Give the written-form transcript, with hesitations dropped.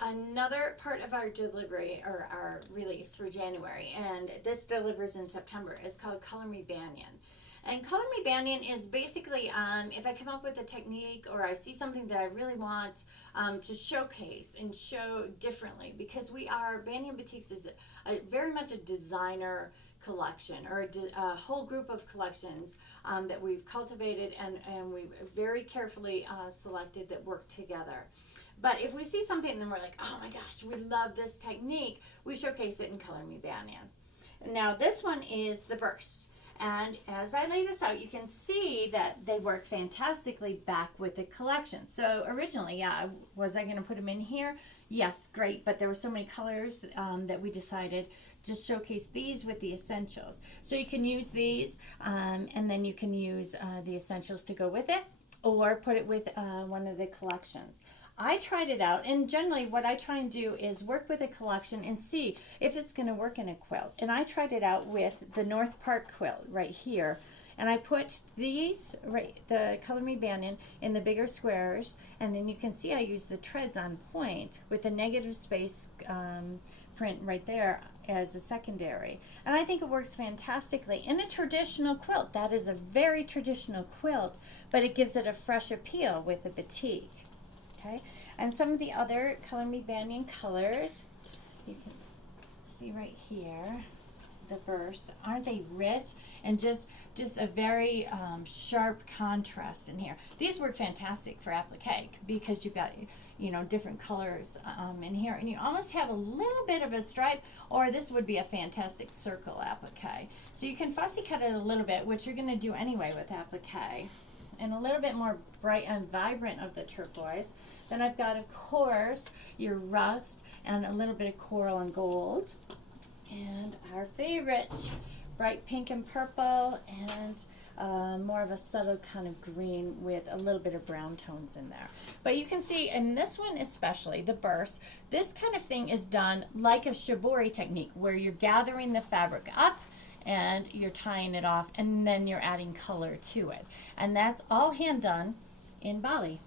Another part of our delivery or our release for January, and this delivers in September, is called Color Me Banyan. And Color Me Banyan is basically if I come up with a technique or I see something that I really want to showcase and show differently, because we are, Banyan Batiks is very much a designer collection, or a whole group of collections that we've cultivated and we've very carefully selected that work together. But if we see something and then we're like, oh my gosh, we love this technique, we showcase it in Color Me Banyan. Now this one is the burst. And as I lay this out, you can see that they work fantastically back with the collection. So originally, yeah, was I going to put them in here? Yes, great. But there were so many colors that we decided just showcase these with the essentials. So you can use these and then you can use the essentials to go with it, or put it with one of the collections. I tried it out, and generally what I try and do is work with a collection and see if it's going to work in a quilt. And I tried it out with the North Park quilt right here. And I put these, the Color Me Banyan, in the bigger squares, and then you can see I use the treads on point with the negative space print right there as a secondary. And I think it works fantastically in a traditional quilt. That is a very traditional quilt, but it gives it a fresh appeal with the batik. Okay, and some of the other Color Me Banyan colors, you can see right here, the bursts. Aren't they rich? And just a very sharp contrast in here. These work fantastic for applique because you've got, you know, different colors in here, and you almost have a little bit of a stripe, or this would be a fantastic circle applique. So you can fussy cut it a little bit, which you're going to do anyway with applique. And a little bit more bright and vibrant of the turquoise. Then I've got, of course, your rust and a little bit of coral and gold. And our favorite, bright pink and purple, and more of a subtle kind of green with a little bit of brown tones in there. But you can see in this one especially, the burst, this kind of thing is done like a Shibori technique, where you're gathering the fabric up and you're tying it off, and then you're adding color to it. And that's all hand done in Bali.